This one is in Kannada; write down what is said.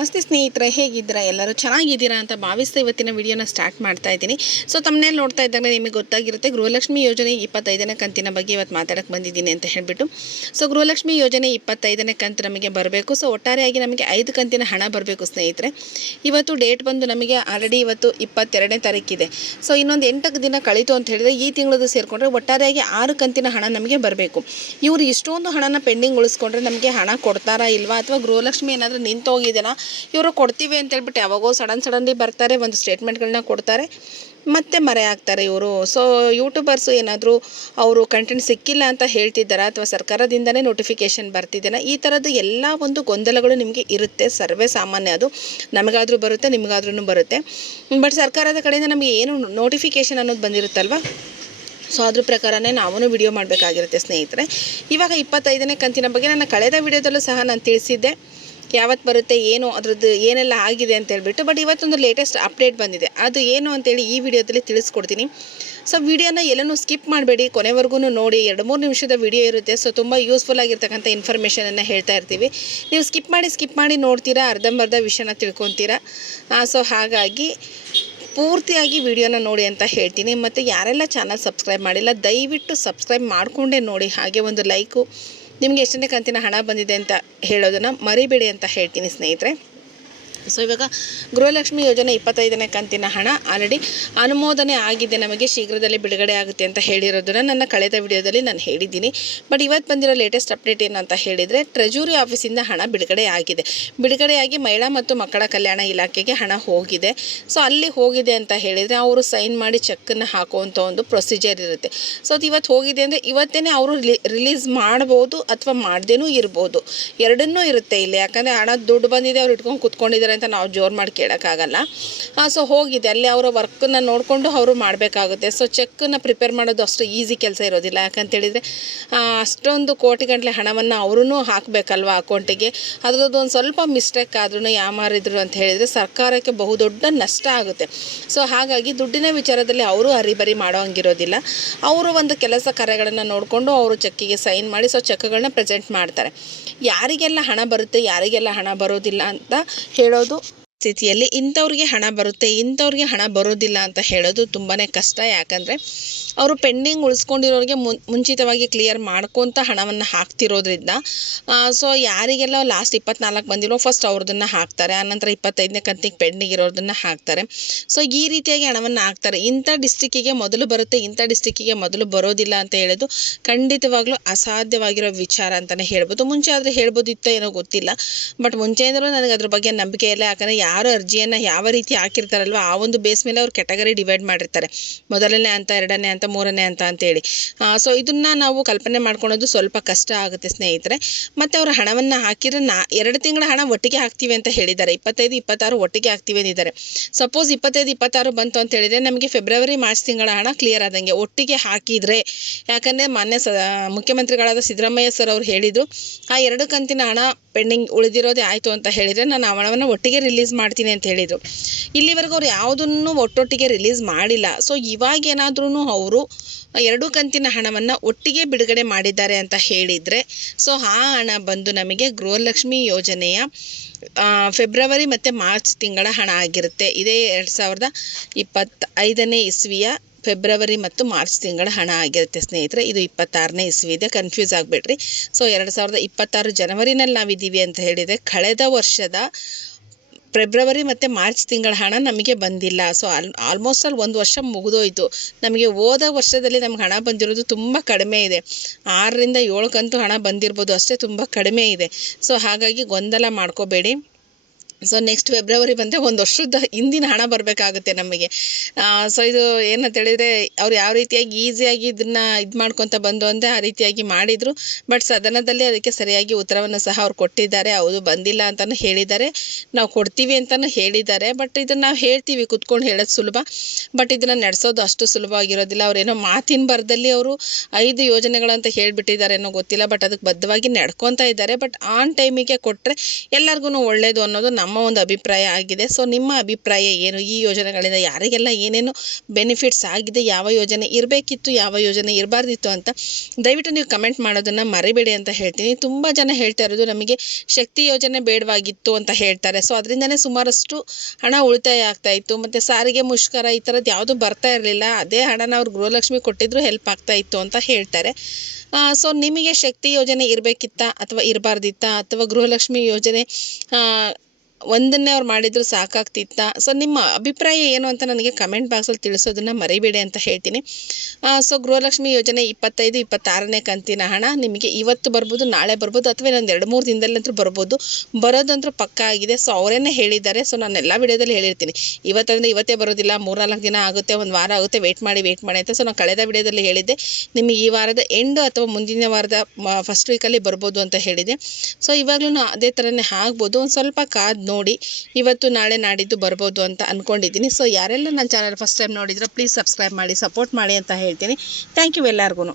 ನಮಸ್ತೆ ಸ್ನೇಹಿತರೆ, ಹೇಗಿದ್ದೀರಾ? ಎಲ್ಲರೂ ಚೆನ್ನಾಗಿದ್ದೀರಾ ಅಂತ ಭಾವಿಸ್ತಾ ಇವತ್ತಿನ ವಿಡಿಯೋನ ಸ್ಟಾರ್ಟ್ ಮಾಡ್ತಾ ಇದ್ದೀನಿ. ಸೊ ತಮ್ಮನೇಲಿ ನೋಡ್ತಾ ಇದ್ದಾಗ ನಿಮಗೆ ಗೊತ್ತಾಗಿರುತ್ತೆ, ಗೃಹಲಕ್ಷ್ಮಿ ಯೋಜನೆ 25ನೇ ಕಂತಿನ ಬಗ್ಗೆ ಇವತ್ತು ಮಾತಾಡಕ್ಕೆ ಬಂದಿದ್ದೀನಿ ಅಂತ ಹೇಳಿಬಿಟ್ಟು. ಸೊ ಗೃಹಲಕ್ಷ್ಮಿ ಯೋಜನೆ 25ನೇ ಕಂತು ನಮಗೆ ಬರಬೇಕು. ಸೊ ಒಟ್ಟಾರೆಯಾಗಿ ನಮಗೆ 5 ಕಂತಿನ ಹಣ ಬರಬೇಕು ಸ್ನೇಹಿತರೆ. ಇವತ್ತು ಡೇಟ್ ಬಂದು ನಮಗೆ ಆಲ್ರೆಡಿ ಇವತ್ತು 22ನೇ ತಾರೀಕಿದೆ. ಸೊ ಇನ್ನೊಂದು 8 ದಿನ ಕಳೀತು ಅಂತ ಹೇಳಿದರೆ ಈ ತಿಂಗಳದು ಸೇರಿಕೊಂಡ್ರೆ ಒಟ್ಟಾರೆಯಾಗಿ 6 ಕಂತಿನ ಹಣ ನಮಗೆ ಬರಬೇಕು. ಇವರು ಇಷ್ಟೊಂದು ಹಣನ ಪೆಂಡಿಂಗ್ ಉಳಿಸ್ಕೊಂಡ್ರೆ ನಮಗೆ ಹಣ ಕೊಡ್ತಾರಾ ಇಲ್ವಾ, ಅಥವಾ ಗೃಹಲಕ್ಷ್ಮಿ ಏನಾದರೂ ನಿಂತು ಹೋಗಿದೆನಾ, ಇವರು ಕೊಡ್ತೀವಿ ಅಂತ ಹೇಳ್ಬಿಟ್ಟು ಯಾವಾಗೋ ಸಡನ್ಲಿ ಬರ್ತಾರೆ, ಒಂದು ಸ್ಟೇಟ್ಮೆಂಟ್ಗಳನ್ನ ಕೊಡ್ತಾರೆ, ಮತ್ತೆ ಮರೆ ಆಗ್ತಾರೆ ಇವರು. ಸೊ ಯೂಟ್ಯೂಬರ್ಸು ಏನಾದರೂ ಅವರು ಕಂಟೆಂಟ್ ಸಿಕ್ಕಿಲ್ಲ ಅಂತ ಹೇಳ್ತಿದ್ದಾರಾ, ಅಥವಾ ಸರ್ಕಾರದಿಂದನೇ ನೋಟಿಫಿಕೇಷನ್ ಬರ್ತಿದ್ದೇನಾ, ಈ ಥರದ್ದು ಎಲ್ಲ ಒಂದು ಗೊಂದಲಗಳು ನಿಮಗೆ ಇರುತ್ತೆ. ಸರ್ವೇ ಸಾಮಾನ್ಯ, ಅದು ನಮಗಾದರೂ ಬರುತ್ತೆ, ನಿಮಗಾದ್ರೂ ಬರುತ್ತೆ. ಬಟ್ ಸರ್ಕಾರದ ಕಡೆಯಿಂದ ನಮಗೆ ಏನು ನೋಟಿಫಿಕೇಷನ್ ಅನ್ನೋದು ಬಂದಿರುತ್ತಲ್ವ, ಸೊ ಅದ್ರ ಪ್ರಕಾರನೇ ನಾವು ವಿಡಿಯೋ ಮಾಡಬೇಕಾಗಿರುತ್ತೆ ಸ್ನೇಹಿತರೆ. ಇವಾಗ 25ನೇ ಕಂತಿನ ಬಗ್ಗೆ ನನ್ನ ಕಳೆದ ವಿಡಿಯೋದಲ್ಲೂ ಸಹ ನಾನು ತಿಳಿಸಿದ್ದೆ, ಯಾವತ್ತು ಬರುತ್ತೆ, ಏನು ಅದರದ್ದು ಏನೆಲ್ಲ ಆಗಿದೆ ಅಂತ ಹೇಳ್ಬಿಟ್ಟು. ಬಟ್ ಇವತ್ತೊಂದು ಲೇಟೆಸ್ಟ್ ಅಪ್ಡೇಟ್ ಬಂದಿದೆ, ಅದು ಏನು ಅಂತೇಳಿ ಈ ವಿಡಿಯೋದಲ್ಲಿ ತಿಳಿಸ್ಕೊಡ್ತೀನಿ. ಸೊ ವಿಡಿಯೋನ ಎಲ್ಲನೂ ಸ್ಕಿಪ್ ಮಾಡಬೇಡಿ, ಕೊನೆವರೆಗೂ ನೋಡಿ. 2-3 ನಿಮಿಷದ ವಿಡಿಯೋ ಇರುತ್ತೆ. ಸೊ ತುಂಬ ಯೂಸ್ಫುಲ್ ಆಗಿರ್ತಕ್ಕಂಥ ಇನ್ಫಾರ್ಮೇಷನನ್ನು ಹೇಳ್ತಾ ಇರ್ತೀವಿ. ನೀವು ಸ್ಕಿಪ್ ಮಾಡಿ ನೋಡ್ತೀರಾ, ಅರ್ಧಂಬರ್ಧ ವಿಷಯನ ತಿಳ್ಕೊತೀರಾ. ಸೊ ಹಾಗಾಗಿ ಪೂರ್ತಿಯಾಗಿ ವಿಡಿಯೋನ ನೋಡಿ ಅಂತ ಹೇಳ್ತೀನಿ. ಮತ್ತು ಯಾರೆಲ್ಲ ಚಾನಲ್ ಸಬ್ಸ್ಕ್ರೈಬ್ ಮಾಡಿಲ್ಲ ದಯವಿಟ್ಟು ಸಬ್ಸ್ಕ್ರೈಬ್ ಮಾಡಿಕೊಂಡೇ ನೋಡಿ. ಹಾಗೆ ಒಂದು ಲೈಕು, ನಿಮಗೆ ಎಷ್ಟನೇ ಕಂತಿನ ಹಣ ಬಂದಿದೆ ಅಂತ ಹೇಳೋದನ್ನು ಮರಿಬೇಡಿ ಅಂತ ಹೇಳ್ತೀನಿ ಸ್ನೇಹಿತರೆ. ಸೊ ಇವಾಗ ಗೃಹಲಕ್ಷ್ಮಿ ಯೋಜನೆ 25ನೇ ಕಂತಿನ ಹಣ ಆಲ್ರೆಡಿ ಅನುಮೋದನೆ ಆಗಿದೆ, ನಮಗೆ ಶೀಘ್ರದಲ್ಲೇ ಬಿಡುಗಡೆ ಆಗುತ್ತೆ ಅಂತ ಹೇಳಿರೋದನ್ನು ನನ್ನ ಕಳೆದ ವಿಡಿಯೋದಲ್ಲಿ ನಾನು ಹೇಳಿದ್ದೀನಿ. ಬಟ್ ಇವತ್ತು ಬಂದಿರೋ ಲೇಟೆಸ್ಟ್ ಅಪ್ಡೇಟ್ ಏನು ಅಂತ ಹೇಳಿದರೆ, ಟ್ರೆಜರಿ ಆಫೀಸಿಂದ ಹಣ ಬಿಡುಗಡೆಯಾಗಿ ಮಹಿಳಾ ಮತ್ತು ಮಕ್ಕಳ ಕಲ್ಯಾಣ ಇಲಾಖೆಗೆ ಹಣ ಹೋಗಿದೆ. ಸೊ ಅಲ್ಲಿ ಹೋಗಿದೆ ಅಂತ ಹೇಳಿದರೆ ಅವರು ಸೈನ್ ಮಾಡಿ ಚೆಕ್ಕನ್ನು ಹಾಕುವಂಥ ಒಂದು ಪ್ರೊಸೀಜರ್ ಇರುತ್ತೆ. ಸೊ ಅದು ಇವತ್ತು ಹೋಗಿದೆ ಅಂದರೆ ಇವತ್ತೇ ಅವರು ರಿಲೀಸ್ ಮಾಡ್ಬೋದು ಅಥವಾ ಮಾಡದೇನೂ ಇರ್ಬೋದು, ಎರಡನ್ನೂ ಇರುತ್ತೆ ಇಲ್ಲಿ. ಯಾಕಂದರೆ ಹಣ ದುಡ್ಡು ಬಂದಿದೆ, ಅವ್ರು ಇಟ್ಕೊಂಡು ಕೂತ್ಕೊಂಡಿದ್ದಾರೆ ಅಂತ ನಾವು ಜೋರು ಮಾಡಿ ಕೇಳೋಕ್ಕಾಗಲ್ಲ. ಸೊ ಹೋಗಿದೆ, ಅಲ್ಲಿ ಅವರ ವರ್ಕನ್ನು ನೋಡಿಕೊಂಡು ಅವರು ಮಾಡಬೇಕಾಗುತ್ತೆ. ಸೊ ಚೆಕ್ಕನ್ನು ಪ್ರಿಪೇರ್ ಮಾಡೋದು ಅಷ್ಟು ಈಸಿ ಕೆಲಸ ಇರೋದಿಲ್ಲ. ಯಾಕಂತೇಳಿದರೆ ಅಷ್ಟೊಂದು ಕೋಟಿಗಟ್ಟಲೆ ಹಣವನ್ನು ಅವರೂ ಹಾಕಬೇಕಲ್ವ ಅಕೌಂಟಿಗೆ. ಅದರದ್ದು ಒಂದು ಸ್ವಲ್ಪ ಮಿಸ್ಟೇಕ್ ಆದ್ರೂ ಯಾಮಾರಿದ್ರು ಅಂತ ಹೇಳಿದರೆ ಸರ್ಕಾರಕ್ಕೆ ಬಹುದೊಡ್ಡ ನಷ್ಟ ಆಗುತ್ತೆ. ಸೊ ಹಾಗಾಗಿ ದುಡ್ಡಿನ ವಿಚಾರದಲ್ಲಿ ಅವರು ಹರಿಬರಿ ಮಾಡೋ ಹಂಗಿರೋದಿಲ್ಲ. ಅವರು ಒಂದು ಕೆಲಸ ಕಾರ್ಯಗಳನ್ನು ನೋಡಿಕೊಂಡು ಅವರು ಚೆಕ್ಕಿಗೆ ಸೈನ್ ಮಾಡಿ ಸೊ ಚೆಕ್ಗಳನ್ನ ಪ್ರೆಸೆಂಟ್ ಮಾಡ್ತಾರೆ. ಯಾರಿಗೆಲ್ಲ ಹಣ ಬರುತ್ತೆ, ಯಾರಿಗೆಲ್ಲ ಹಣ ಬರೋದಿಲ್ಲ ಅಂತ ಹೇಳೋದು ಸ್ಥಿತಿಯಲ್ಲಿ ಇಂಥವ್ರಿಗೆ ಹಣ ಬರುತ್ತೆ, ಇಂಥವ್ರಿಗೆ ಹಣ ಬರೋದಿಲ್ಲ ಅಂತ ಹೇಳೋದು ತುಂಬಾ ಕಷ್ಟ. ಯಾಕಂದರೆ ಅವರು ಪೆಂಡಿಂಗ್ ಉಳಿಸ್ಕೊಂಡಿರೋರಿಗೆ ಮುಂಚಿತವಾಗಿ ಕ್ಲಿಯರ್ ಮಾಡ್ಕೊತ ಹಣವನ್ನು ಹಾಕ್ತಿರೋದ್ರಿಂದ. ಸೊ ಯಾರಿಗೆಲ್ಲ ಲಾಸ್ಟ್ 24 ಬಂದಿರೋ ಫಸ್ಟ್ ಅವ್ರದನ್ನು ಹಾಕ್ತಾರೆ, ಆನಂತರ 25ನೇ ಕಂತಿಗೆ ಪೆಂಡಿಂಗ್ ಇರೋದನ್ನು ಹಾಕ್ತಾರೆ. ಸೊ ಈ ರೀತಿಯಾಗಿ ಹಣವನ್ನು ಹಾಕ್ತಾರೆ. ಇಂಥ ಡಿಸ್ಟಿಕ್ಕಿಗೆ ಮೊದಲು ಬರುತ್ತೆ, ಇಂಥ ಡಿಸ್ಟಿಕ್ಕಿಗೆ ಮೊದಲು ಬರೋದಿಲ್ಲ ಅಂತ ಹೇಳೋದು ಖಂಡಿತವಾಗ್ಲೂ ಅಸಾಧ್ಯವಾಗಿರೋ ವಿಚಾರ ಅಂತಲೇ ಹೇಳ್ಬೋದು. ಮುಂಚೆ ಆದರೆ ಹೇಳ್ಬೋದಿತ್ತೋ ಏನೋ ಗೊತ್ತಿಲ್ಲ, ಬಟ್ ಮುಂಚೆಯಿಂದಲೂ ನನಗೆ ಅದ್ರ ಬಗ್ಗೆ ನಂಬಿಕೆ ಇಲ್ಲ. ಯಾಕಂದರೆ ಯಾರು ಅರ್ಜಿಯನ್ನು ಯಾವ ರೀತಿ ಹಾಕಿರ್ತಾರಲ್ವ ಆ ಒಂದು ಬೇಸ್ ಮೇಲೆ ಅವ್ರು ಕ್ಯಾಟಗರಿ ಡಿವೈಡ್ ಮಾಡಿರ್ತಾರೆ, 1ನೇ ಹಂತ, 2ನೇ ಹಂತ, 3ನೇ ಹಂತ ಅಂತೇಳಿ. ಸೊ ಇದನ್ನು ನಾವು ಕಲ್ಪನೆ ಮಾಡ್ಕೊಳೋದು ಸ್ವಲ್ಪ ಕಷ್ಟ ಆಗುತ್ತೆ ಸ್ನೇಹಿತರೆ. ಮತ್ತು ಅವರು ಹಣವನ್ನು ಹಾಕಿದ್ರೆ 2 ತಿಂಗಳ ಹಣ ಒಟ್ಟಿಗೆ ಹಾಕ್ತೀವಿ ಅಂತ ಹೇಳಿದ್ದಾರೆ. 25, 26 ಒಟ್ಟಿಗೆ ಹಾಕ್ತೀವಿ ಅಂದಿದ್ದಾರೆ. ಸಪೋಸ್ 25, 26 ಬಂತು ಅಂತ ಹೇಳಿದರೆ ನಮಗೆ ಫೆಬ್ರವರಿ, ಮಾರ್ಚ್ ತಿಂಗಳ ಹಣ ಕ್ಲಿಯರ್ ಆದಂಗೆ ಒಟ್ಟಿಗೆ ಹಾಕಿದರೆ. ಯಾಕಂದರೆ ಮಾನ್ಯ ಮುಖ್ಯಮಂತ್ರಿಗಳಾದ ಸಿದ್ದರಾಮಯ್ಯ ಸರ್ ಅವರು ಹೇಳಿದರು, ಆ 2 ಕಂತಿನ ಹಣ ಪೆಂಡಿಂಗ್ ಉಳಿದಿರೋದೇ ಆಯಿತು ಅಂತ ಹೇಳಿದರೆ ನಾನು ಹಣವನ್ನು ಒಟ್ಟಿಗೆ ರಿಲೀಸ್ ಮಾಡ್ತೀನಿ ಅಂತ ಹೇಳಿದರು. ಇಲ್ಲಿವರೆಗೂ ಅವ್ರು ಯಾವುದನ್ನು ಒಟ್ಟೊಟ್ಟಿಗೆ ರಿಲೀಸ್ ಮಾಡಿಲ್ಲ. ಸೊ ಇವಾಗೇನಾದ್ರೂ ಅವರು 2 ಕಂತಿನ ಹಣವನ್ನು ಒಟ್ಟಿಗೆ ಬಿಡುಗಡೆ ಮಾಡಿದ್ದಾರೆ ಅಂತ ಹೇಳಿದರೆ ಸೊ ಆ ಹಣ ಬಂದು ನಮಗೆ ಗೃಹಲಕ್ಷ್ಮಿ ಯೋಜನೆಯ ಫೆಬ್ರವರಿ ಮತ್ತು ಮಾರ್ಚ್ ತಿಂಗಳ ಹಣ ಆಗಿರುತ್ತೆ. ಇದೇ 2025ನೇ ಇಸ್ವಿಯ ಫೆಬ್ರವರಿ ಮತ್ತು ಮಾರ್ಚ್ ತಿಂಗಳ ಹಣ ಆಗಿರುತ್ತೆ ಸ್ನೇಹಿತರೆ. ಇದು 26ನೇ ಇಸ್ವಿ ಇದೆ, ಕನ್ಫ್ಯೂಸ್ ಆಗಬೇಡ್ರಿ. ಸೊ 2026 ಜನವರಿನಲ್ಲಿ ನಾವಿದ್ದೀವಿ ಅಂತ ಹೇಳಿದರೆ ಕಳೆದ ವರ್ಷದ ಫೆಬ್ರವರಿ ಮತ್ತು ಮಾರ್ಚ್ ತಿಂಗಳ ಹಣ ನಮಗೆ ಬಂದಿಲ್ಲ. ಸೊ ಆಲ್ಮೋಸ್ಟ್ 1 ವರ್ಷ ಮುಗಿದೋಯ್ತು. ನಮಗೆ ಹೋದ ವರ್ಷದಲ್ಲಿ ನಮ್ಗೆ ಹಣ ಬಂದಿರೋದು ತುಂಬ ಕಡಿಮೆ ಇದೆ, 6ರಿಂದ 7 ಕಂತು ಹಣ ಬಂದಿರ್ಬೋದು ಅಷ್ಟೇ, ತುಂಬ ಕಡಿಮೆ ಇದೆ. ಸೊ ಹಾಗಾಗಿ ಗೊಂದಲ ಮಾಡ್ಕೋಬೇಡಿ. ಸೊ ನೆಕ್ಸ್ಟ್ ಫೆಬ್ರವರಿ ಬಂದರೆ 1 ವರ್ಷದ ಹಿಂದಿನ ಹಣ ಬರಬೇಕಾಗುತ್ತೆ ನಮಗೆ. ಸೊ ಇದು ಏನಂತ ಹೇಳಿದರೆ ಅವ್ರು ಯಾವ ರೀತಿಯಾಗಿ ಈಸಿಯಾಗಿ ಇದನ್ನು ಮಾಡ್ಕೊತ ಬಂದು ಅಂದರೆ ಆ ರೀತಿಯಾಗಿ ಮಾಡಿದರು. ಬಟ್ ಸದನದಲ್ಲಿ ಅದಕ್ಕೆ ಸರಿಯಾಗಿ ಉತ್ತರವನ್ನು ಸಹ ಅವ್ರು ಕೊಟ್ಟಿದ್ದಾರೆ. ಹೌದು, ಬಂದಿಲ್ಲ ಅಂತಲೂ ಹೇಳಿದ್ದಾರೆ, ನಾವು ಕೊಡ್ತೀವಿ ಅಂತಲೂ ಹೇಳಿದ್ದಾರೆ. ಬಟ್ ಇದನ್ನು ನಾವು ಹೇಳ್ತೀವಿ, ಕುತ್ಕೊಂಡು ಹೇಳೋದು ಸುಲಭ, ಬಟ್ ಇದನ್ನು ನಡೆಸೋದು ಅಷ್ಟು ಸುಲಭವಾಗಿರೋದಿಲ್ಲ. ಅವರೇನೋ ಮಾತಿನ ಬರದಲ್ಲಿ ಅವರು 5 ಯೋಜನೆಗಳಂತ ಹೇಳಿಬಿಟ್ಟಿದ್ದಾರೆ ಏನೋ ಗೊತ್ತಿಲ್ಲ, ಬಟ್ ಅದಕ್ಕೆ ಬದ್ಧವಾಗಿ ನಡ್ಕೊತಾ ಇದ್ದಾರೆ. ಬಟ್ ಆನ್ ಟೈಮಿಗೆ ಕೊಟ್ಟರೆ ಎಲ್ಲರಿಗೂ ಒಳ್ಳೆಯದು ಅನ್ನೋದು ನಮ್ಮ ಒಂದು ಅಭಿಪ್ರಾಯ ಆಗಿದೆ. ಸೊ ನಿಮ್ಮ ಅಭಿಪ್ರಾಯ ಏನು? ಈ ಯೋಜನೆಗಳಿಂದ ಯಾರಿಗೆಲ್ಲ ಏನೇನು ಬೆನಿಫಿಟ್ಸ್ ಆಗಿದೆ, ಯಾವ ಯೋಜನೆ ಇರಬೇಕಿತ್ತು, ಯಾವ ಯೋಜನೆ ಇರಬಾರ್ದಿತ್ತು ಅಂತ ದಯವಿಟ್ಟು ನೀವು ಕಮೆಂಟ್ ಮಾಡೋದನ್ನು ಮರಿಬೇಡಿ ಅಂತ ಹೇಳ್ತೀನಿ. ತುಂಬ ಜನ ಹೇಳ್ತಾ ಇರೋದು ನಮಗೆ ಶಕ್ತಿ ಯೋಜನೆ ಬೇಡವಾಗಿತ್ತು ಅಂತ ಹೇಳ್ತಾರೆ. ಸೊ ಅದರಿಂದನೇ ಸುಮಾರಷ್ಟು ಹಣ ಉಳಿತಾಯ ಆಗ್ತಾ ಇತ್ತು. ಮತ್ತು ಸಾರಿಗೆ ಮುಷ್ಕರ ಈ ಥರದ್ದು ಯಾವುದು ಬರ್ತಾ ಇರಲಿಲ್ಲ. ಅದೇ ಹಣನ ಅವ್ರು ಗೃಹಲಕ್ಷ್ಮಿ ಕೊಟ್ಟಿದ್ರು ಹೆಲ್ಪ್ ಆಗ್ತಾ ಇತ್ತು ಅಂತ ಹೇಳ್ತಾರೆ. ಸೊ ನಿಮಗೆ ಶಕ್ತಿ ಯೋಜನೆ ಇರಬೇಕಿತ್ತಾ ಅಥವಾ ಇರಬಾರ್ದಿತ್ತಾ, ಅಥವಾ ಗೃಹಲಕ್ಷ್ಮಿ ಯೋಜನೆ ಒಂದನ್ನೇ ಅವ್ರು ಮಾಡಿದ್ರು ಸಾಕಾಗ್ತಿತ್ತಾ? ಸೊ ನಿಮ್ಮ ಅಭಿಪ್ರಾಯ ಏನು ಅಂತ ನನಗೆ ಕಮೆಂಟ್ ಬಾಕ್ಸಲ್ಲಿ ತಿಳಿಸೋದನ್ನು ಮರಿಬೇಡಿ ಅಂತ ಹೇಳ್ತೀನಿ. ಸೊ ಗೃಹಲಕ್ಷ್ಮಿ ಯೋಜನೆ 25, 26ನೇ ಕಂತಿನ ಹಣ ನಿಮಗೆ ಇವತ್ತು ಬರ್ಬೋದು, ನಾಳೆ ಬರ್ಬೋದು, ಅಥವಾ ಇನ್ನೊಂದು 2-3 ದಿನದಲ್ಲಂತೂ ಬರ್ಬೋದು. ಬರೋದಂತೂ ಪಕ್ಕ ಆಗಿದೆ. ಸೊ ಅವರೇನೆ ಹೇಳಿದ್ದಾರೆ. ಸೊ ನಾನು ಎಲ್ಲ ವಿಡಿಯೋದಲ್ಲಿ ಹೇಳಿರ್ತೀನಿ, ಇವತ್ತಂದರೆ ಇವತ್ತೇ ಬರೋದಿಲ್ಲ, 3-4 ದಿನ ಆಗುತ್ತೆ, ಒಂದು ವಾರ ಆಗುತ್ತೆ, ವೆಯ್ಟ್ ಮಾಡಿ ಅಂತ. ಸೊ ನಾನು ಕಳೆದ ವಿಡಿಯೋದಲ್ಲಿ ಹೇಳಿದ್ದೆ ನಿಮಗೆ ಈ ವಾರದ ಎಂಡು ಅಥವಾ ಮುಂದಿನ ವಾರದ ಫಸ್ಟ್ ವೀಕಲ್ಲಿ ಬರ್ಬೋದು ಅಂತ ಹೇಳಿದೆ. ಸೊ ಇವಾಗಲೂ ಅದೇ ಥರನೇ ಆಗ್ಬೋದು. ಒಂದು ಸ್ವಲ್ಪ ಕಾದು ನೋಡಿ, ಇವತ್ತು ನಾಳೆ ನಾಡಿದ್ದು ಬರ್ಬೋದು ಅಂತ ಅಂದ್ಕೊಂಡಿದ್ದೀನಿ. ಸೊ ಯಾರೆಲ್ಲ ನನ್ನ ಚಾನಲ್ ಫಸ್ಟ್ ಟೈಮ್ ನೋಡಿದ್ರೆ ಪ್ಲೀಸ್ ಸಬ್ಸ್ಕ್ರೈಬ್ ಮಾಡಿ, ಸಪೋರ್ಟ್ ಮಾಡಿ ಅಂತ ಹೇಳ್ತೀನಿ. ಥ್ಯಾಂಕ್ ಯು ಎಲ್ಲರಿಗೂ.